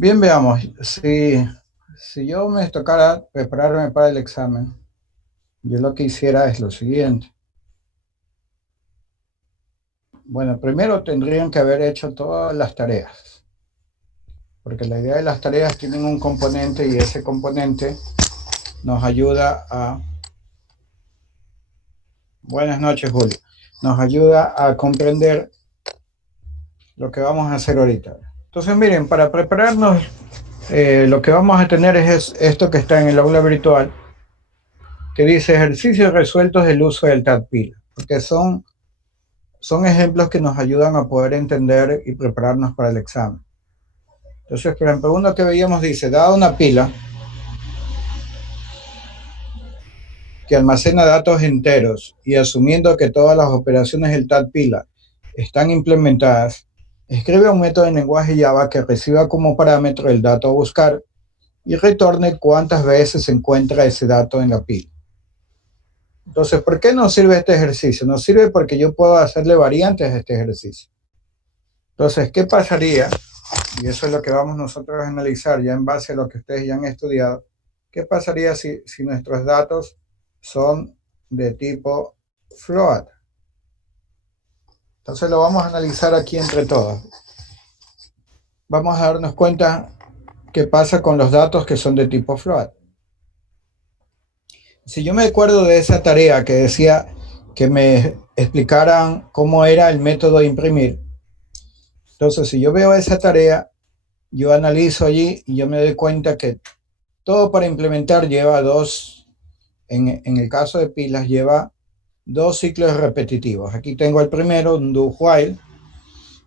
Bien, veamos. Si yo me tocara prepararme para el examen, yo lo que hiciera es lo siguiente. Bueno, primero tendrían que haber hecho todas las tareas, porque la idea de las tareas tienen un componente y ese componente nos ayuda a... Buenas noches, Julio. Nos ayuda a comprender lo que vamos a hacer ahorita. Entonces, miren, para prepararnos, lo que vamos a tener es esto que está en el aula virtual, que dice ejercicios resueltos del uso del TADPIL, porque son ejemplos que nos ayudan a poder entender y prepararnos para el examen. Entonces, por ejemplo, uno que veíamos dice, dada una pila que almacena datos enteros y asumiendo que todas las operaciones del tal pila están implementadas, escribe un método en lenguaje Java que reciba como parámetro el dato a buscar y retorne cuántas veces se encuentra ese dato en la pila. Entonces, ¿por qué nos sirve este ejercicio? Nos sirve porque yo puedo hacerle variantes a este ejercicio. Entonces, ¿qué pasaría? Y eso es lo que vamos nosotros a analizar ya en base a lo que ustedes ya han estudiado. ¿Qué pasaría si nuestros datos son de tipo float? Entonces lo vamos a analizar aquí entre todos. Vamos a darnos cuenta qué pasa con los datos que son de tipo float. Si yo me acuerdo de esa tarea que decía que me explicaran cómo era el método de imprimir, entonces si yo veo esa tarea, yo analizo allí y yo me doy cuenta que todo para implementar lleva en el caso de pilas, lleva dos ciclos repetitivos. Aquí tengo el primero, un do while,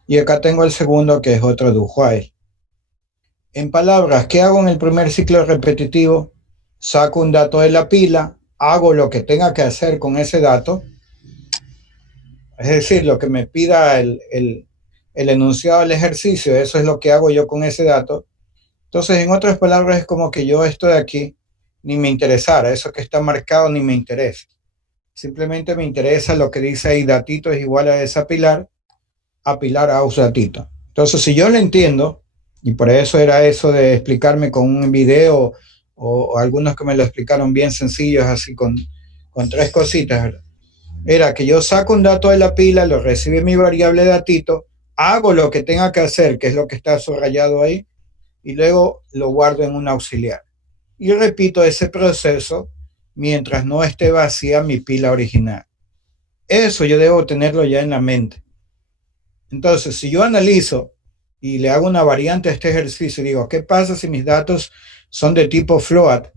y acá tengo el segundo, que es otro do while. En palabras, ¿qué hago en el primer ciclo repetitivo? Saco un dato de la pila, hago lo que tenga que hacer con ese dato, es decir, lo que me pida el enunciado del ejercicio, eso es lo que hago yo con ese dato. Entonces, en otras palabras, es como que yo esto de aquí ni me interesara, eso que está marcado ni me interesa. Simplemente me interesa lo que dice ahí, datito es igual a desapilar, apilar a datito. Entonces, si yo lo entiendo, y por eso era eso de explicarme con un video, o algunos que me lo explicaron bien sencillos, así con tres cositas, ¿verdad? Era que yo saco un dato de la pila, lo recibe mi variable datito, hago lo que tenga que hacer, que es lo que está subrayado ahí, y luego lo guardo en un auxiliar. Y repito ese proceso mientras no esté vacía mi pila original. Eso yo debo tenerlo ya en la mente. Entonces, si yo analizo y le hago una variante a este ejercicio y digo, ¿qué pasa si mis datos son de tipo float?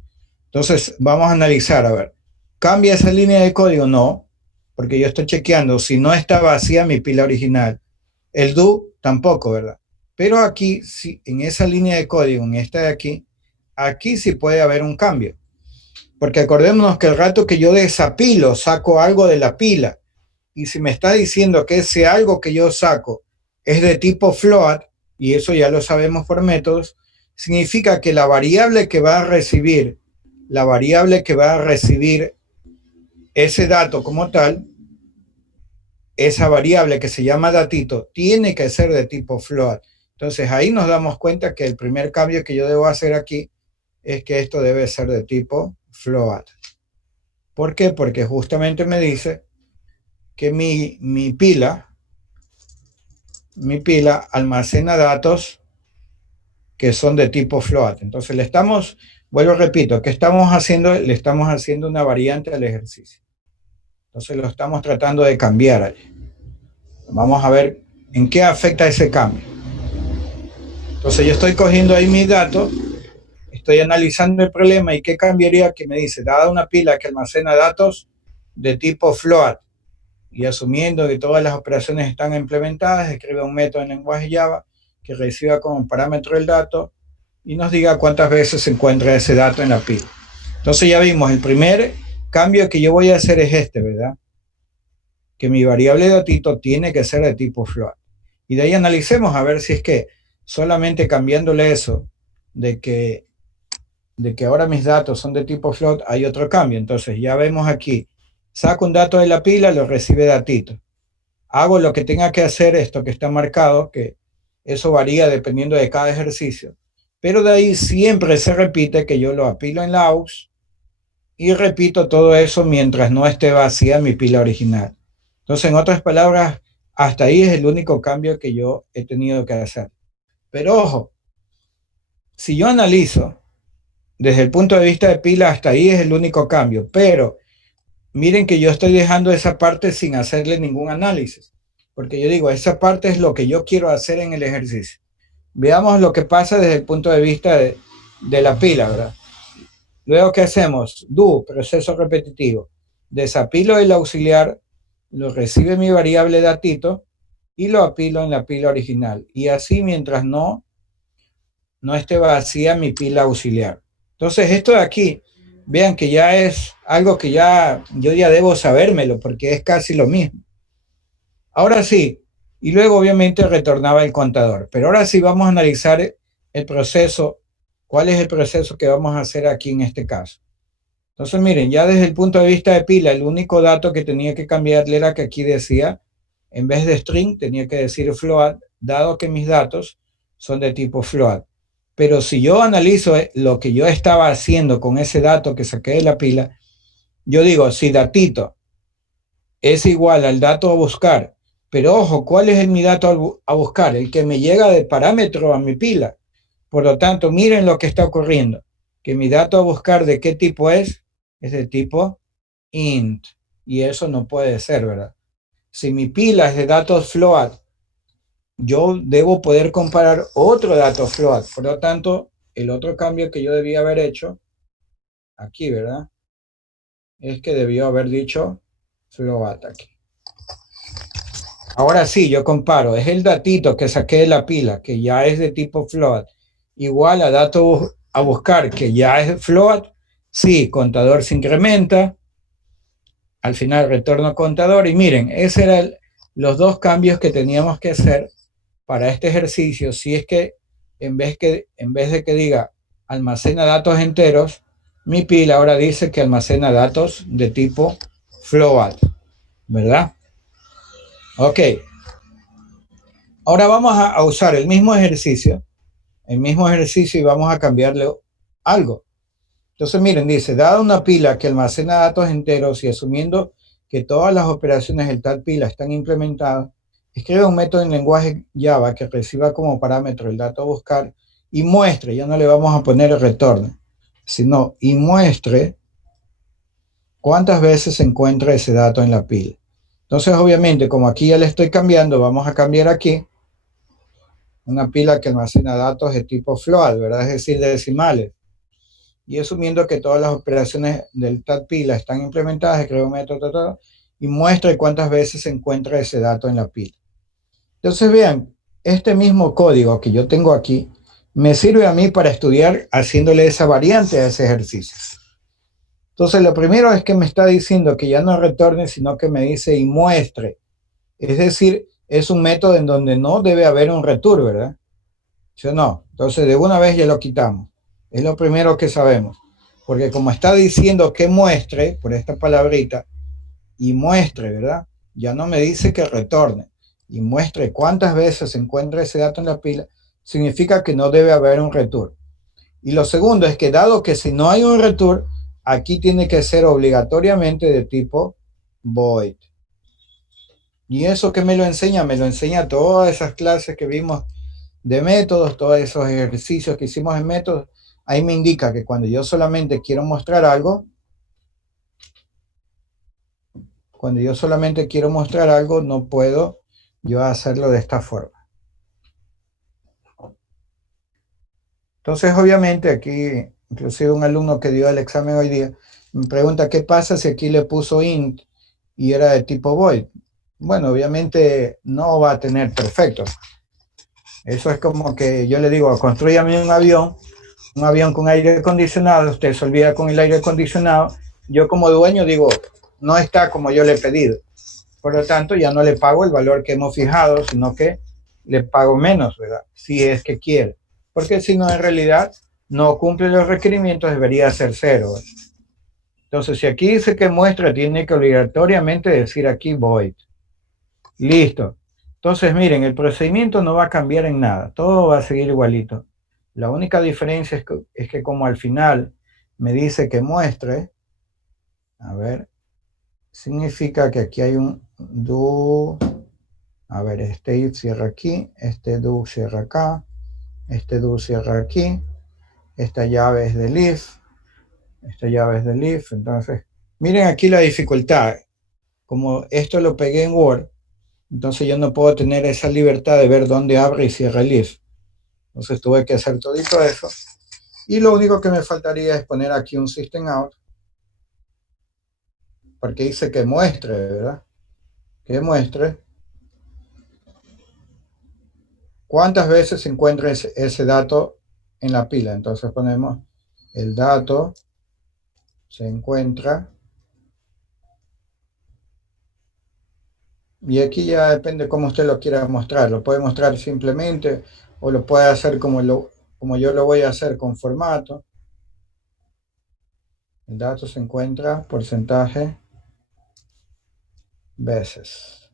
Entonces, vamos a analizar, a ver, ¿cambia esa línea de código? No, porque yo estoy chequeando si no está vacía mi pila original. El do tampoco, ¿verdad? Pero aquí, sí, en esa línea de código, en esta de aquí sí puede haber un cambio. Porque acordémonos que el rato que yo desapilo, saco algo de la pila, y si me está diciendo que ese algo que yo saco es de tipo float, y eso ya lo sabemos por métodos, significa que la variable que va a recibir ese dato como tal, esa variable que se llama datito, tiene que ser de tipo float. Entonces ahí nos damos cuenta que el primer cambio que yo debo hacer aquí es que esto debe ser de tipo float. ¿Por qué? Porque justamente me dice que mi pila almacena datos que son de tipo float. Entonces vuelvo repito, ¿qué estamos haciendo? Le estamos haciendo una variante al ejercicio. Entonces lo estamos tratando de cambiar allí. Vamos a ver en qué afecta ese cambio. Entonces yo estoy cogiendo ahí mis datos, estoy analizando el problema y qué cambiaría que me dice, dada una pila que almacena datos de tipo float y asumiendo que todas las operaciones están implementadas, escribe un método en lenguaje Java que reciba como parámetro el dato y nos diga cuántas veces se encuentra ese dato en la pila. Entonces ya vimos, el primer cambio que yo voy a hacer es este, ¿verdad? Que mi variable datito tiene que ser de tipo float. Y de ahí analicemos a ver si es que solamente cambiándole eso, de que, de que ahora mis datos son de tipo float, hay otro cambio. Entonces ya vemos aquí, saco un dato de la pila, lo recibe datito. Hago lo que tenga que hacer, esto que está marcado, que eso varía dependiendo de cada ejercicio. Pero de ahí siempre se repite que yo lo apilo en la aux y repito todo eso mientras no esté vacía mi pila original. Entonces, en otras palabras, hasta ahí es el único cambio que yo he tenido que hacer. Pero ojo, si yo analizo desde el punto de vista de pila, hasta ahí es el único cambio. Pero miren que yo estoy dejando esa parte sin hacerle ningún análisis. Porque yo digo, esa parte es lo que yo quiero hacer en el ejercicio. Veamos lo que pasa desde el punto de vista de la pila, ¿verdad? Luego, ¿qué hacemos? Do, proceso repetitivo. Desapilo el auxiliar, lo recibe mi variable datito y lo apilo en la pila original. Y así mientras no esté vacía mi pila auxiliar. Entonces, esto de aquí, vean que ya es algo que yo ya debo sabérmelo porque es casi lo mismo. Ahora sí, y luego obviamente retornaba el contador. Pero ahora sí vamos a analizar el proceso. ¿Cuál es el proceso que vamos a hacer aquí en este caso? Entonces, miren, ya desde el punto de vista de pila, el único dato que tenía que cambiarle era que aquí decía, en vez de string, tenía que decir float, dado que mis datos son de tipo float. Pero si yo analizo lo que yo estaba haciendo con ese dato que saqué de la pila, yo digo, si datito es igual al dato a buscar, pero ojo, ¿cuál es mi dato a buscar? El que me llega de parámetro a mi pila. Por lo tanto, miren lo que está ocurriendo, que mi dato a buscar de qué tipo es de tipo int, y eso no puede ser, ¿verdad? Si mi pila es de datos float, yo debo poder comparar otro dato float. Por lo tanto, el otro cambio que yo debía haber hecho aquí, ¿verdad? Es que debió haber dicho float aquí. Ahora sí, yo comparo. Es el datito que saqué de la pila, que ya es de tipo float, igual a dato a buscar, que ya es float. Sí, contador se incrementa. Al final retorno contador. Y miren, esos eran los dos cambios que teníamos que hacer para este ejercicio. Si es que en vez de que diga almacena datos enteros, mi pila ahora dice que almacena datos de tipo float, ¿verdad? Ok. Ahora vamos a usar el mismo ejercicio y vamos a cambiarle algo. Entonces, miren, dice, dada una pila que almacena datos enteros y asumiendo que todas las operaciones de tal pila están implementadas, escribe un método en lenguaje Java que reciba como parámetro el dato a buscar y muestre, ya no le vamos a poner el retorno, sino y muestre cuántas veces se encuentra ese dato en la pila. Entonces, obviamente, como aquí ya le estoy cambiando, vamos a cambiar aquí una pila que almacena datos de tipo float, ¿verdad? Es decir, de decimales. Y asumiendo que todas las operaciones del tal pila están implementadas, creo un método y muestre cuántas veces se encuentra ese dato en la pila. Entonces vean, este mismo código que yo tengo aquí me sirve a mí para estudiar haciéndole esa variante a ese ejercicio. Entonces lo primero es que me está diciendo que ya no retorne, sino que me dice y muestre. Es decir, es un método en donde no debe haber un return, ¿verdad? ¿Sí o no? Entonces de una vez ya lo quitamos. Es lo primero que sabemos. Porque como está diciendo que muestre, por esta palabrita, y muestre, ¿verdad? Ya no me dice que retorne. Y muestre cuántas veces se encuentra ese dato en la pila, significa que no debe haber un return. Y lo segundo es que dado que si no hay un return, aquí tiene que ser obligatoriamente de tipo void. ¿Y eso qué me lo enseña? Me lo enseña todas esas clases que vimos de métodos, todos esos ejercicios que hicimos en métodos. Ahí me indica que cuando yo solamente quiero mostrar algo, no puedo yo hacerlo de esta forma. Entonces, obviamente, aquí, inclusive un alumno que dio el examen hoy día, me pregunta qué pasa si aquí le puso int y era de tipo void. Bueno, obviamente no va a tener perfecto. Eso es como que yo le digo, construyame un avión con aire acondicionado, usted se olvida con el aire acondicionado, yo como dueño digo, no está como yo le he pedido. Por lo tanto, ya no le pago el valor que hemos fijado, sino que le pago menos, ¿verdad? Si es que quiere. Porque si no, en realidad, no cumple los requerimientos, debería ser cero, ¿verdad? Entonces, si aquí dice que muestra, tiene que obligatoriamente decir aquí void. Listo. Entonces, miren, el procedimiento no va a cambiar en nada. Todo va a seguir igualito. La única diferencia es que como al final me dice que muestre, a ver, significa que aquí hay un do, a ver, este if cierra aquí, este do cierra acá, este do cierra aquí, esta llave es del if, esta llave es del if, entonces, miren aquí la dificultad, como esto lo pegué en Word, entonces yo no puedo tener esa libertad de ver dónde abre y cierra el if, entonces tuve que hacer todito eso, y lo único que me faltaría es poner aquí un system out, porque dice que muestre, ¿verdad? Que muestre cuántas veces se encuentra ese dato en la pila. Entonces ponemos el dato se encuentra, y aquí ya depende cómo usted lo quiera mostrar. Lo puede mostrar simplemente o lo puede hacer como yo lo voy a hacer con formato. El dato se encuentra porcentaje veces.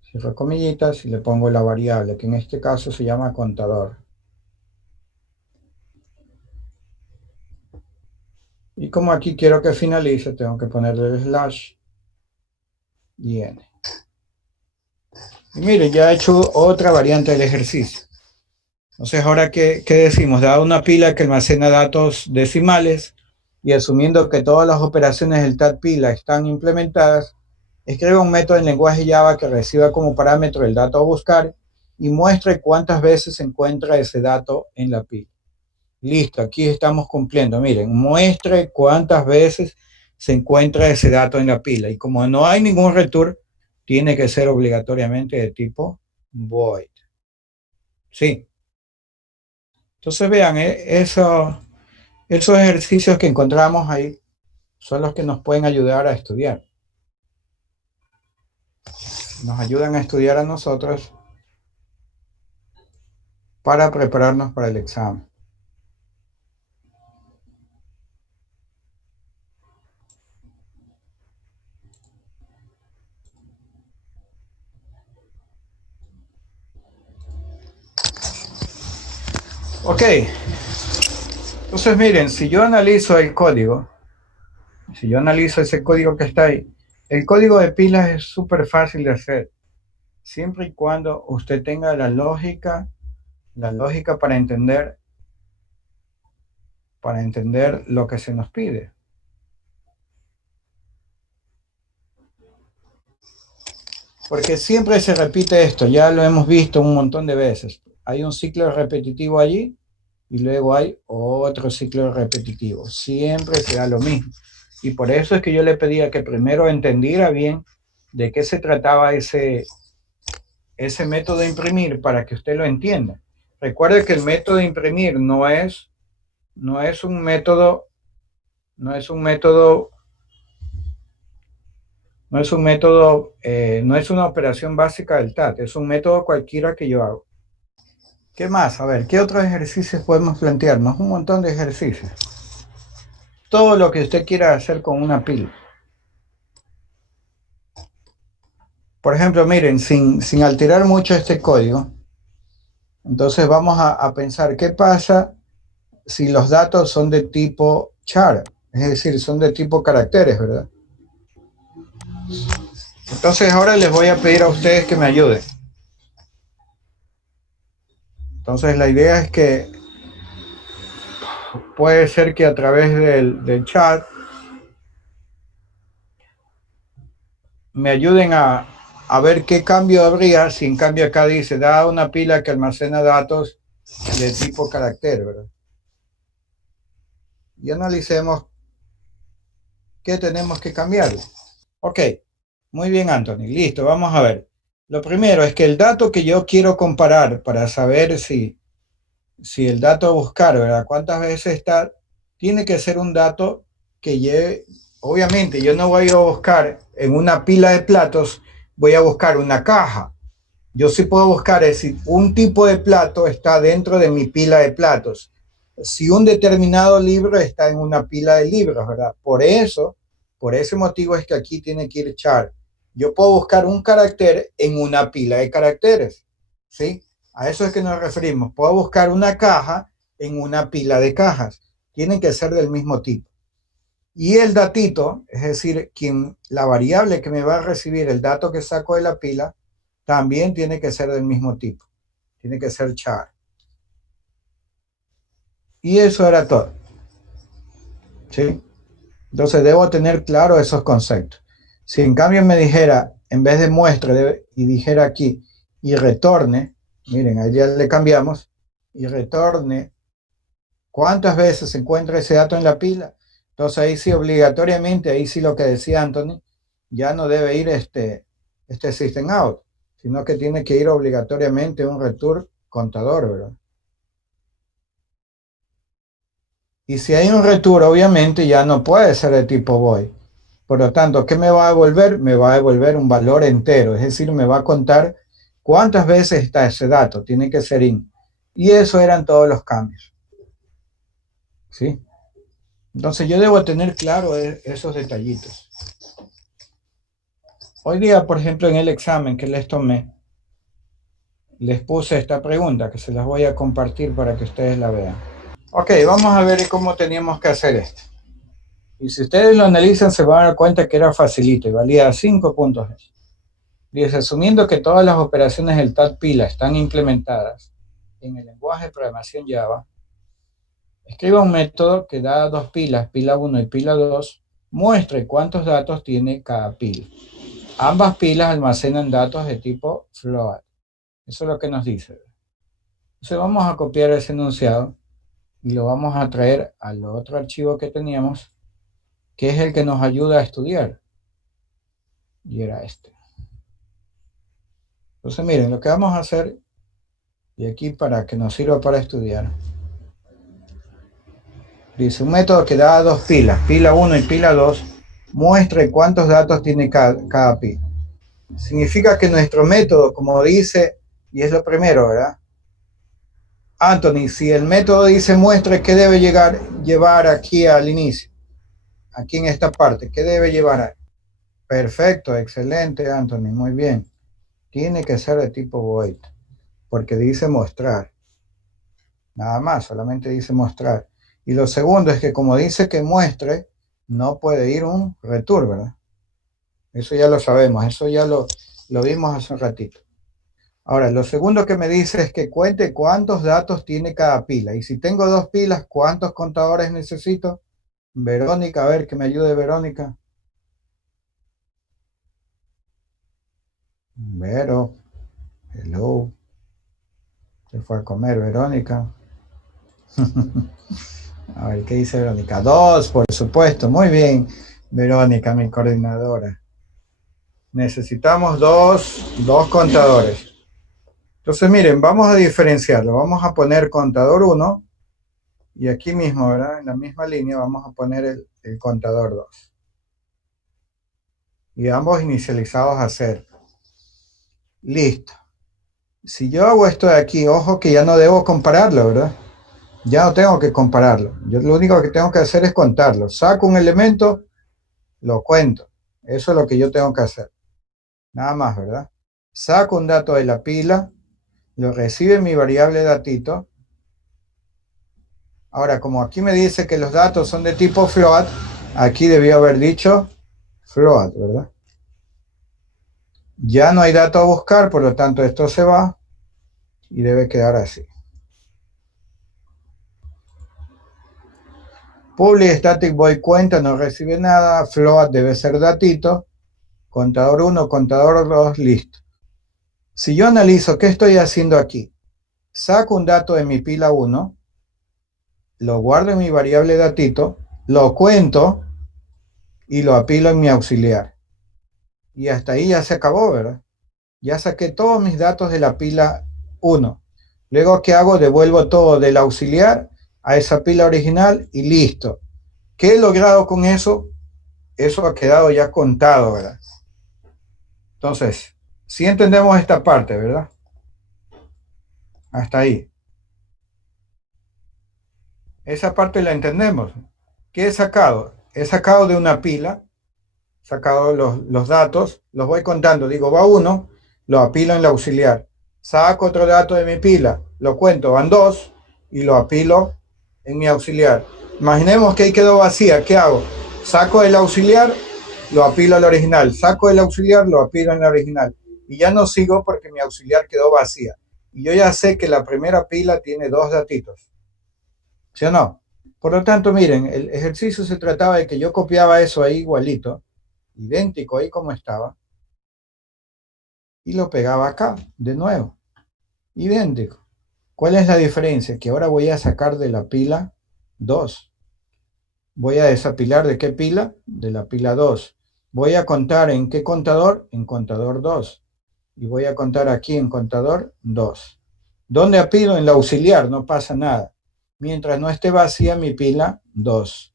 Cierro comillitas y le pongo la variable, que en este caso se llama contador. Y como aquí quiero que finalice, tengo que ponerle el slash y n. Y mire, ya he hecho otra variante del ejercicio. Entonces, ahora, ¿qué decimos? Dada una pila que almacena datos decimales y asumiendo que todas las operaciones del TAT pila están implementadas, escribe un método en lenguaje Java que reciba como parámetro el dato a buscar y muestre cuántas veces se encuentra ese dato en la pila. Listo, aquí estamos cumpliendo. Miren, muestre cuántas veces se encuentra ese dato en la pila. Y como no hay ningún return, tiene que ser obligatoriamente de tipo void. Sí. Entonces vean, esos ejercicios que encontramos ahí son los que nos pueden ayudar a estudiar. Nos ayudan a estudiar a nosotros para prepararnos para el examen. Ok. Entonces miren, si yo analizo el código, si yo analizo ese código que está ahí, el código de pilas es súper fácil de hacer, siempre y cuando usted tenga la lógica para entender lo que se nos pide. Porque siempre se repite esto, ya lo hemos visto un montón de veces. Hay un ciclo repetitivo allí y luego hay otro ciclo repetitivo. Siempre se da lo mismo. Y por eso es que yo le pedía que primero entendiera bien de qué se trataba ese método de imprimir para que usted lo entienda. Recuerde que el método de imprimir no es un método, no es una operación básica del TAT, es un método cualquiera que yo hago. ¿Qué más? A ver, ¿qué otros ejercicios podemos plantearnos? Un montón de ejercicios. Todo lo que usted quiera hacer con una pila. Por ejemplo, miren, sin alterar mucho este código, entonces vamos a pensar qué pasa si los datos son de tipo char, es decir, son de tipo caracteres, ¿verdad? Entonces ahora les voy a pedir a ustedes que me ayuden. Entonces la idea es que puede ser que a través del chat me ayuden a ver qué cambio habría si en cambio acá dice, da una pila que almacena datos de tipo carácter, ¿verdad? Y analicemos qué tenemos que cambiar. Ok, muy bien, Anthony, listo, vamos a ver. Lo primero es que el dato que yo quiero comparar para saber si el dato a buscar, ¿verdad? ¿Cuántas veces está? Tiene que ser un dato que lleve, obviamente yo no voy a ir a buscar en una pila de platos, voy a buscar una caja. Yo sí puedo buscar si un tipo de plato está dentro de mi pila de platos. Si un determinado libro está en una pila de libros, ¿verdad? Por ese motivo es que aquí tiene que ir char. Yo puedo buscar un carácter en una pila de caracteres, ¿sí? A eso es que nos referimos. Puedo buscar una caja en una pila de cajas. Tienen que ser del mismo tipo. Y el datito, es decir, la variable que me va a recibir el dato que saco de la pila, también tiene que ser del mismo tipo. Tiene que ser char. Y eso era todo. ¿Sí? Entonces debo tener claro esos conceptos. Si en cambio me dijera, en vez de muestre, y dijera aquí, y retorne, miren, ahí ya le cambiamos, y retorne cuántas veces se encuentra ese dato en la pila. Entonces ahí sí obligatoriamente, ahí sí lo que decía Anthony, ya no debe ir este system out, sino que tiene que ir obligatoriamente un return contador, ¿verdad? Y si hay un return, obviamente ya no puede ser de tipo void. Por lo tanto, ¿qué me va a devolver? Me va a devolver un valor entero, es decir, me va a contar cuántas veces está ese dato, tiene que ser in. Y eso eran todos los cambios. ¿Sí? Entonces yo debo tener claro esos detallitos. Hoy día, por ejemplo, en el examen que les tomé, les puse esta pregunta que se las voy a compartir para que ustedes la vean. Ok, vamos a ver cómo teníamos que hacer esto. Y si ustedes lo analizan, se van a dar cuenta que era facilito y valía 5 puntos. Dice, asumiendo que todas las operaciones del TAT pila están implementadas en el lenguaje de programación Java, escriba un método que da dos pilas, pila 1 y pila 2, muestre cuántos datos tiene cada pila. Ambas pilas almacenan datos de tipo float. Eso es lo que nos dice. Entonces vamos a copiar ese enunciado y lo vamos a traer al otro archivo que teníamos, que es el que nos ayuda a estudiar. Y era este. Entonces miren, lo que vamos a hacer, y aquí para que nos sirva para estudiar, dice un método que da dos pilas, pila 1 y pila 2, muestre cuántos datos tiene cada pila. Significa que nuestro método, como dice, y es lo primero, ¿verdad? Anthony, si el método dice muestre, ¿qué debe llevar aquí al inicio? Aquí en esta parte, ¿qué debe llevar ahí? Perfecto, excelente, Anthony, muy bien. Tiene que ser de tipo void, porque dice mostrar. Nada más, solamente dice mostrar. Y lo segundo es que como dice que muestre, no puede ir un return, ¿verdad? Eso ya lo sabemos, eso ya lo vimos hace un ratito. Ahora, lo segundo que me dice es que cuente cuántos datos tiene cada pila. Y si tengo dos pilas, ¿cuántos contadores necesito? Verónica, a ver, que me ayude Verónica. Vero, hello. Se fue a comer Verónica. A ver, ¿qué dice Verónica? Dos, por supuesto. Muy bien, Verónica, mi coordinadora. Necesitamos dos contadores. Entonces, miren, vamos a diferenciarlo. Vamos a poner contador 1 y aquí mismo, ¿verdad? En la misma línea vamos a poner el contador 2. Y ambos inicializados a 0. Listo. Si yo hago esto de aquí, ojo que ya no debo compararlo, ¿verdad? Ya no tengo que compararlo. Yo lo único que tengo que hacer es contarlo. Saco un elemento, lo cuento. Eso es lo que yo tengo que hacer. Nada más, ¿verdad? Saco un dato de la pila, lo recibe mi variable datito. Ahora, como aquí me dice que los datos son de tipo float, aquí debió haber dicho float, ¿verdad? Ya no hay dato a buscar, por lo tanto esto se va y debe quedar así. Public static void cuenta no recibe nada, float debe ser datito, contador 1, contador 2, listo. Si yo analizo qué estoy haciendo aquí, saco un dato de mi pila 1, lo guardo en mi variable datito, lo cuento y lo apilo en mi auxiliar. Y hasta ahí ya se acabó, ¿verdad? Ya saqué todos mis datos de la pila 1. Luego, ¿qué hago? Devuelvo todo del auxiliar a esa pila original y listo. ¿Qué he logrado con eso? Eso ha quedado ya contado, ¿verdad? Entonces, si entendemos esta parte, ¿verdad? Hasta ahí. Esa parte la entendemos. ¿Qué he sacado? He sacado de una pila, sacado los datos, los voy contando. Digo, va uno, lo apilo en la auxiliar. saco otro dato de mi pila, lo cuento, van 2 y lo apilo en mi auxiliar. Imaginemos que ahí quedó vacía, ¿qué hago? Saco el auxiliar, lo apilo al original, saco el auxiliar, lo apilo en la original. Y ya no sigo porque mi auxiliar quedó vacía. Y yo ya sé que la primera pila tiene 2 datitos. ¿Sí o no? Por lo tanto, miren, el ejercicio se trataba de que yo copiaba eso ahí igualito, idéntico ahí como estaba, y lo pegaba acá, de nuevo, idéntico. ¿Cuál es la diferencia? Que ahora voy a sacar de la pila 2. Voy a desapilar de qué pila? De la pila 2. Voy a contar en qué contador? En contador 2. Y voy a contar aquí en contador 2. ¿Dónde apilo? En la auxiliar, no pasa nada. Mientras no esté vacía mi pila 2.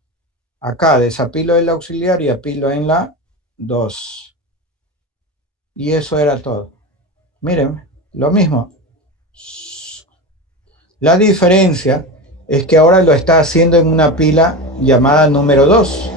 Acá desapilo el auxiliar y apilo en la 2. Y eso era todo. Miren, lo mismo. La diferencia es que ahora lo está haciendo en una pila llamada número 2.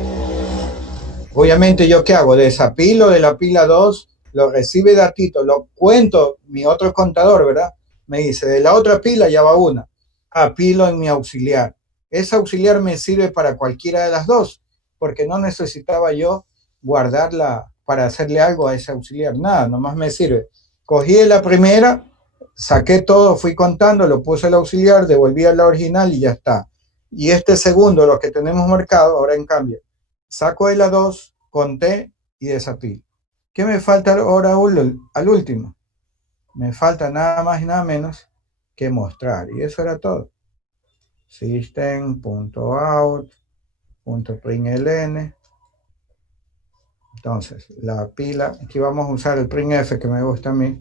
Obviamente, ¿yo qué hago? Desapilo de la pila 2, lo recibe datito, lo cuento, mi otro contador, ¿verdad? Me dice, de la otra pila ya va una. Apilo en mi auxiliar. Ese auxiliar me sirve para cualquiera de las dos, porque no necesitaba yo guardarla para hacerle algo a ese auxiliar. Nada, nomás me sirve. Cogí la primera, saqué todo, fui contando, lo puse al auxiliar, devolví a la original y ya está. Y este segundo, lo que tenemos marcado, ahora en cambio, saco de la 2, conté y desapilo. ¿Qué me falta ahora al último? Me falta nada más y nada menos que mostrar. Y eso era todo. System.out.println. Entonces, la pila, aquí vamos a usar el printf que me gusta a mí.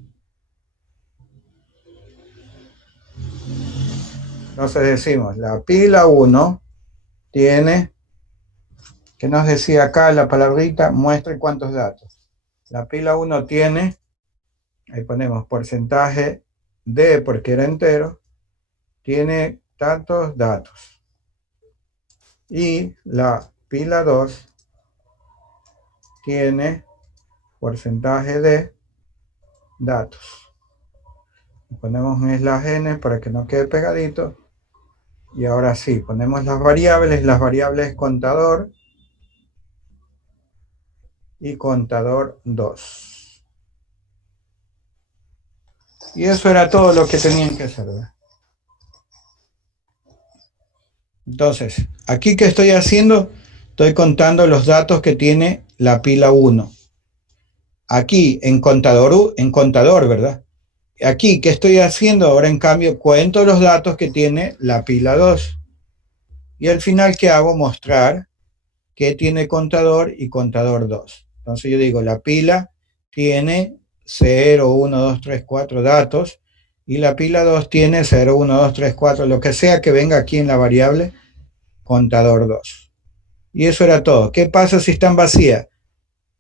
Entonces decimos, la pila 1 tiene, ¿qué nos decía acá la palabrita? Muestre cuántos datos. La pila 1 tiene, ahí ponemos porcentaje de, porque era entero, tiene tantos datos. Y la pila 2 tiene porcentaje de datos. Ponemos un slash n para que no quede pegadito. Y ahora sí, ponemos las variables contador y contador 2. Y eso era todo lo que tenían que hacer, ¿verdad? Entonces, aquí que estoy haciendo, estoy contando los datos que tiene la pila 1. Aquí en contador, ¿verdad? Aquí, ¿qué estoy haciendo? Ahora, en cambio, cuento los datos que tiene la pila 2. Y al final, ¿qué hago? Mostrar que tiene contador y contador 2. Entonces yo digo, la pila tiene 0, 1, 2, 3, 4 datos y la pila 2 tiene 0, 1, 2, 3, 4, lo que sea que venga aquí en la variable contador 2. Y eso era todo. ¿Qué pasa si están vacías?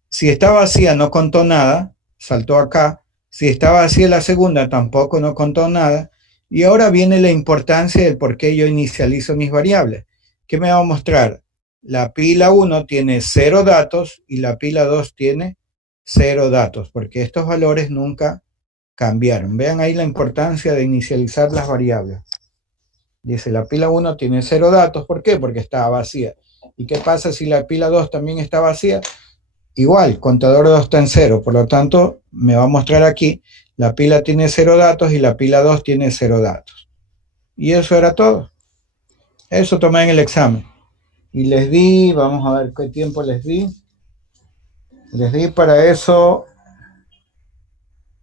Si está vacía no contó nada, saltó acá. Si está vacía la segunda tampoco no contó nada. Y ahora viene la importancia del por qué yo inicializo mis variables. ¿Qué me va a mostrar? La pila 1 tiene 0 datos y la pila 2 tiene 0 datos, porque estos valores nunca cambiaron. Vean ahí la importancia de inicializar las variables. Dice, la pila 1 tiene 0 datos. ¿Por qué? Porque está vacía. ¿Y qué pasa si la pila 2 también está vacía? Igual, contador 2 está en 0. Por lo tanto, me va a mostrar aquí, la pila tiene 0 datos y la pila 2 tiene 0 datos. Y eso era todo. Eso tomé en el examen. Y les di, vamos a ver qué tiempo les di. Les di para eso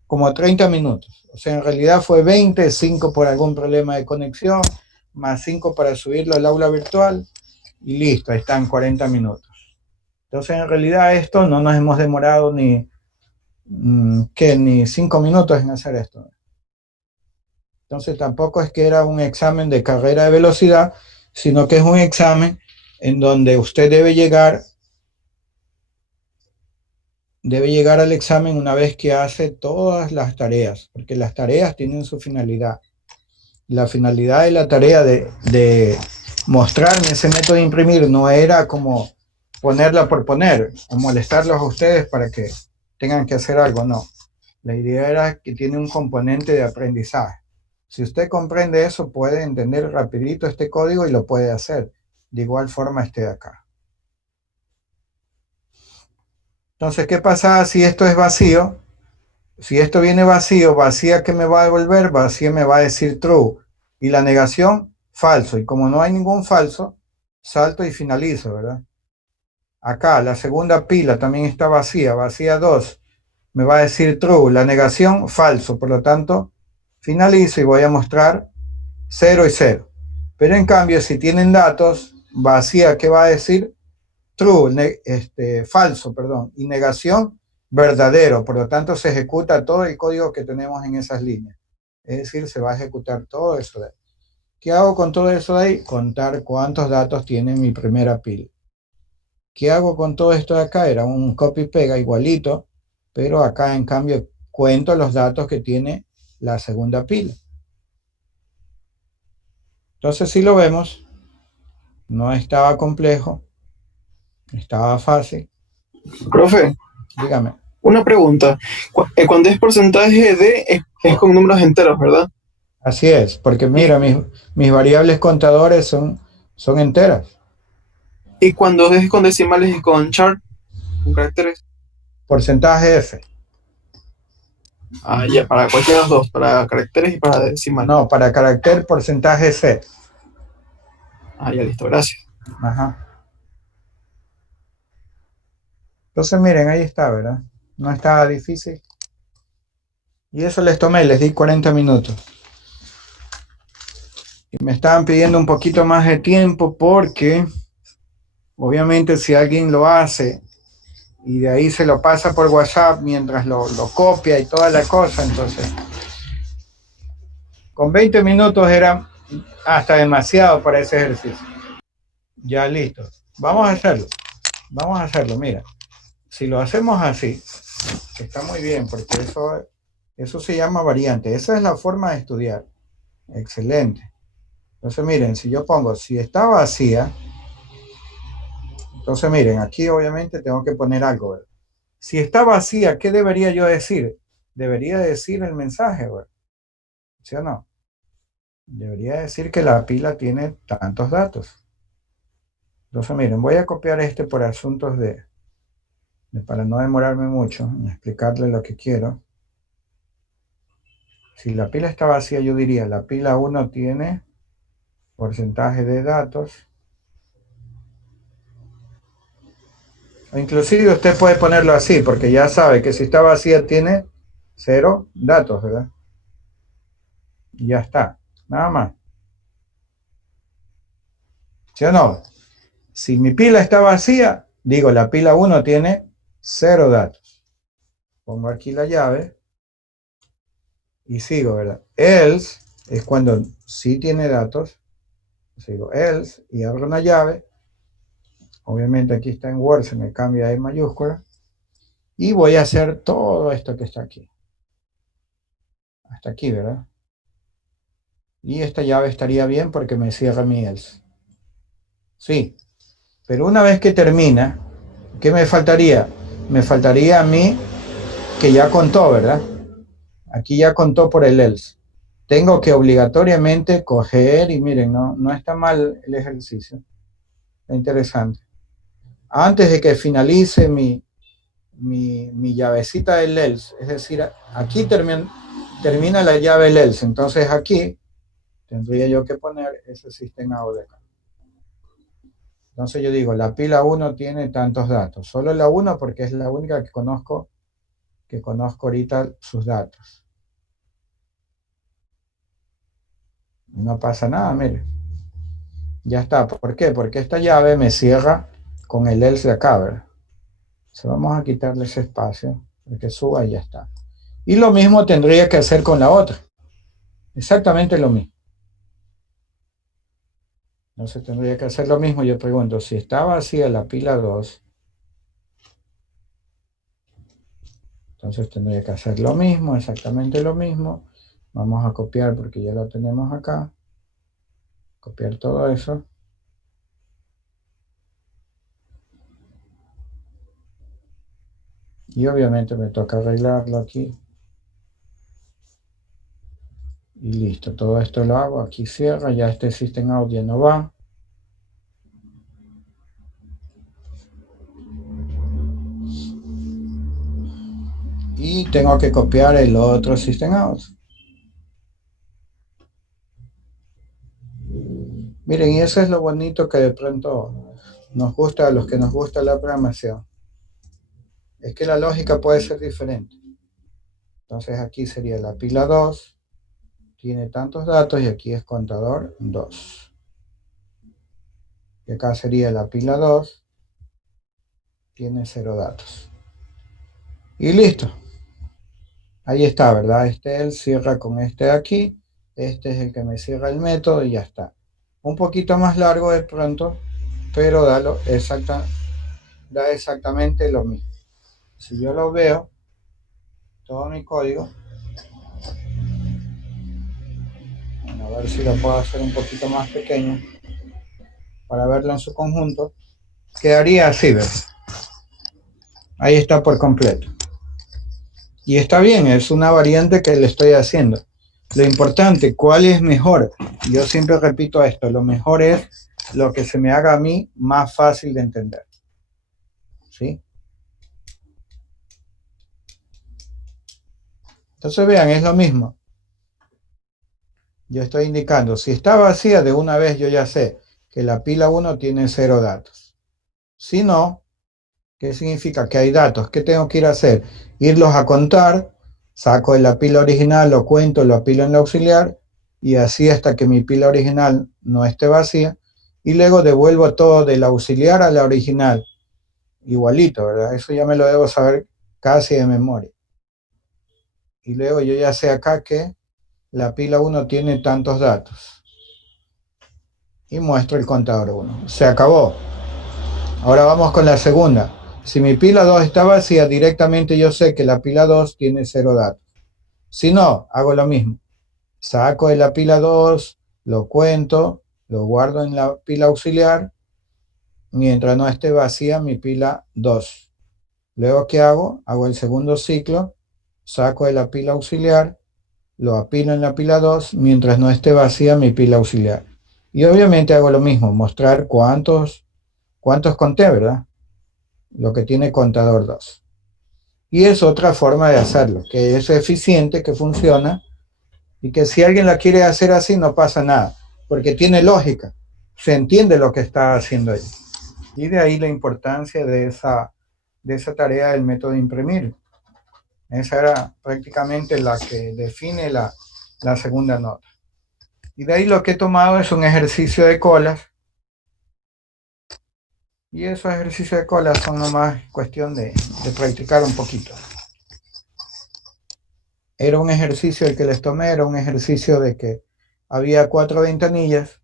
como 30 minutos. O sea, en realidad fue 20, 5 por algún problema de conexión, más 5 para subirlo al aula virtual. Y listo, ahí están 40 minutos. Entonces, en realidad esto no nos hemos demorado ni 5 minutos en hacer esto. Entonces, tampoco es que era un examen de carrera de velocidad, sino que es un examen en donde usted debe llegar al examen una vez que hace todas las tareas, porque las tareas tienen su finalidad. La finalidad de la tarea de mostrarme ese método de imprimir no era como ponerla por poner, o molestarlos a ustedes para que tengan que hacer algo, no. La idea era que tiene un componente de aprendizaje. Si usted comprende eso, puede entender rapidito este código y lo puede hacer. De igual forma este de acá. Entonces, ¿qué pasa si esto es vacío? Si esto viene vacío, vacía, ¿qué me va a devolver? Vacía me va a decir true. Y la negación, falso. Y como no hay ningún falso, salto y finalizo, ¿verdad? Acá, la segunda pila también está vacía, vacía 2. Me va a decir true. La negación, falso. Por lo tanto, finalizo y voy a mostrar 0 y 0. Pero en cambio, si tienen datos, vacía, ¿qué va a decir? True, falso, perdón. Y negación, verdadero. Por lo tanto, se ejecuta todo el código que tenemos en esas líneas. Es decir, se va a ejecutar todo eso de ahí. ¿Qué hago con todo eso de ahí? Contar cuántos datos tiene mi primera pila. ¿Qué hago con todo esto de acá? Era un copy-pega igualito, pero acá en cambio cuento los datos que tiene la segunda pila. Entonces, si lo vemos, no estaba complejo, estaba fácil. Profe, Dígame. una pregunta. Cuando es porcentaje de, es con números enteros, ¿verdad? Así es, porque Y, mira, mis variables contadores son enteras. y cuando es con decimales es con char, con caracteres. Porcentaje F. Ah, ya, para cualquiera de los dos, para caracteres y para decimal. No, para carácter porcentaje C. Ah, ya, listo, gracias. Ajá. Entonces miren, ahí está, ¿verdad? No estaba difícil. Y eso les tomé, les di 40 minutos. Y me estaban pidiendo un poquito más de tiempo porque, obviamente, si alguien lo hace y de ahí se lo pasa por WhatsApp mientras lo copia y toda la cosa, entonces, con 20 minutos era hasta demasiado para ese ejercicio. Ya listo. Vamos a hacerlo. Vamos a hacerlo, mira. Si lo hacemos así, está muy bien, porque eso se llama variante. Esa es la forma de estudiar. Excelente. Entonces, miren, si yo pongo, si está vacía, entonces miren, aquí obviamente tengo que poner algo, ¿verdad? Si está vacía, ¿qué debería yo decir? Debería decir el mensaje, ¿verdad? ¿Sí o no? Debería decir que la pila tiene tantos datos. Entonces, miren, voy a copiar este por asuntos para no demorarme mucho en explicarle lo que quiero. Si la pila está vacía, yo diría, la pila 1 tiene porcentaje de datos. O inclusive usted puede ponerlo así, porque ya sabe que si está vacía tiene 0 datos, ¿verdad? Y ya está, nada más. ¿Sí o no? Si mi pila está vacía, digo, la pila 1 tiene 0 datos. Pongo aquí la llave y sigo, ¿verdad? Else es cuando sí tiene datos. Sigo else y abro una llave. Obviamente aquí está en Word, se me cambia E mayúscula. Y voy a hacer todo esto que está aquí. Hasta aquí, ¿verdad? Y esta llave estaría bien porque me cierra mi else. Sí, pero una vez que termina, ¿qué me faltaría? Me faltaría a mí que ya contó, ¿verdad? Aquí ya contó por el else. Tengo que obligatoriamente coger y miren, no está mal el ejercicio. Es interesante. Antes de que finalice mi llavecita del else, es decir, aquí termina la llave del else, entonces aquí tendría yo que poner ese sistema out de acá. Entonces yo digo, la pila 1 tiene tantos datos, solo la 1 porque es la única que conozco ahorita sus datos. Y no pasa nada, mire. Ya está. ¿Por qué? Porque esta llave me cierra con el else de acá, ¿verdad? Entonces vamos a quitarle ese espacio, para que suba y ya está. Y lo mismo tendría que hacer con la otra. Exactamente lo mismo. Entonces tendría que hacer lo mismo. Yo pregunto, si está vacía la pila 2, entonces tendría que hacer lo mismo, exactamente lo mismo. Vamos a copiar porque ya lo tenemos acá. Copiar todo eso. Y obviamente me toca arreglarlo aquí. Y listo, todo esto lo hago, aquí cierra, ya este System Out ya no va. Y tengo que copiar el otro System Out. Miren, y eso es lo bonito que de pronto nos gusta a los que nos gusta la programación. Es que la lógica puede ser diferente. Entonces aquí sería la pila 2, tiene tantos datos y aquí es contador 2. Y acá sería la pila 2, tiene 0 datos. Y listo. Ahí está, ¿verdad? Él cierra con este de aquí. Este es el que me cierra el método y ya está. Un poquito más largo de pronto, pero da exactamente lo mismo. Si yo lo veo, todo mi código, bueno, a ver si lo puedo hacer un poquito más pequeño para verlo en su conjunto, quedaría así, ¿ves? Ahí está por completo. Y está bien, es una variante que le estoy haciendo. Lo importante, ¿cuál es mejor? Yo siempre repito esto, lo mejor es lo que se me haga a mí más fácil de entender. ¿Sí? Entonces vean, es lo mismo. Yo estoy indicando, si está vacía, de una vez yo ya sé que la pila 1 tiene 0 datos. Si no, ¿qué significa? Que hay datos. ¿Qué tengo que ir a hacer? Irlos a contar, saco de la pila original, lo cuento, lo apilo en la auxiliar, y así hasta que mi pila original no esté vacía, y luego devuelvo todo del auxiliar a la original. Igualito, ¿verdad? Eso ya me lo debo saber casi de memoria. Y luego yo ya sé acá que la pila 1 tiene tantos datos. Y muestro el contador 1. Se acabó. Ahora vamos con la segunda. Si mi pila 2 está vacía, directamente yo sé que la pila 2 tiene 0 datos. Si no, hago lo mismo. Saco de la pila 2, lo cuento, lo guardo en la pila auxiliar, mientras no esté vacía mi pila 2. Luego, ¿qué hago? Hago el segundo ciclo, saco de la pila auxiliar, lo apilo en la pila 2, mientras no esté vacía mi pila auxiliar. Y obviamente hago lo mismo, mostrar cuántos conté, ¿verdad? Lo que tiene contador 2. Y es otra forma de hacerlo, que es eficiente, que funciona, y que si alguien la quiere hacer así no pasa nada, porque tiene lógica, se entiende lo que está haciendo ahí. Y de ahí la importancia de esa tarea del método de imprimir. Esa era prácticamente la que define la segunda nota. Y de ahí lo que he tomado es un ejercicio de colas. Y esos ejercicios de colas son nomás cuestión de practicar un poquito. Era un ejercicio el que les tomé, era un ejercicio de que había 4 ventanillas,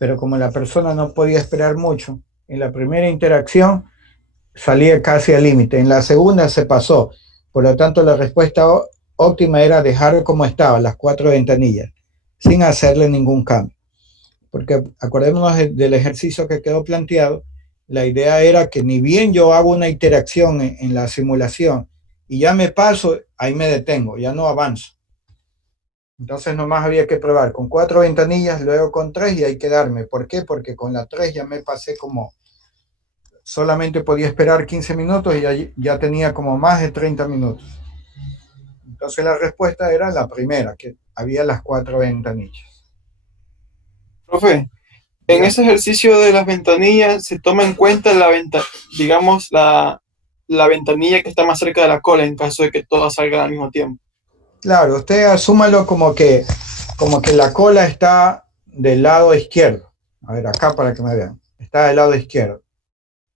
pero como la persona no podía esperar mucho, en la primera interacción salía casi al límite, en la segunda se pasó, por lo tanto la respuesta óptima era dejar como estaban las 4 ventanillas, sin hacerle ningún cambio. Porque acordémonos del ejercicio que quedó planteado, la idea era que ni bien yo hago una interacción en la simulación y ya me paso, ahí me detengo, ya no avanzo. Entonces nomás había que probar con 4 ventanillas, luego con 3 y ahí quedarme. ¿Por qué? Porque con la 3 ya me pasé como, solamente podía esperar 15 minutos y ya tenía como más de 30 minutos. Entonces la respuesta era la primera, que había las 4 ventanillas. Profe, en ese ejercicio de las ventanillas se toma en cuenta digamos, la ventanilla que está más cerca de la cola en caso de que todas salgan al mismo tiempo. Claro, usted asúmalo como que la cola está del lado izquierdo. A ver, acá para que me vean. Está del lado izquierdo.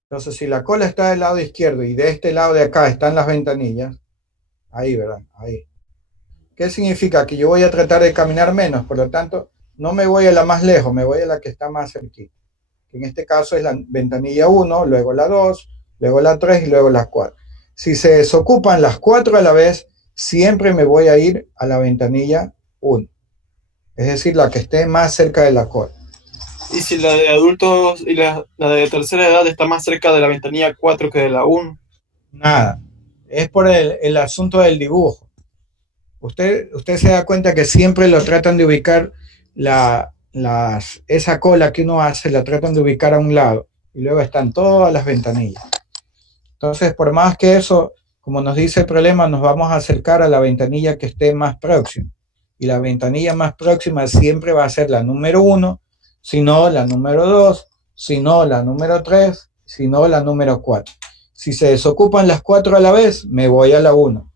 Entonces, si la cola está del lado izquierdo y de este lado de acá están las ventanillas, ahí, ¿verdad? Ahí. ¿Qué significa? Que yo voy a tratar de caminar menos, por lo tanto, no me voy a la más lejos, me voy a la que está más cerquita. Que en este caso es la ventanilla 1, luego la 2, luego la 3 y luego la 4. Si se desocupan las 4 a la vez, siempre me voy a ir a la ventanilla 1. Es decir, la que esté más cerca de la cola. Y si la de adultos y la de tercera edad está más cerca de la ventanilla 4 que de la 1. Nada. Es por el asunto del dibujo. usted se da cuenta que siempre lo tratan de ubicar, esa cola que uno hace, la tratan de ubicar a un lado, y luego están todas las ventanillas. Entonces, por más que eso, como nos dice el problema, nos vamos a acercar a la ventanilla que esté más próxima. Y la ventanilla más próxima siempre va a ser la número 1, si no la número 2, si no la número 3, si no la número 4. Si se desocupan las 4 a la vez, me voy a la 1.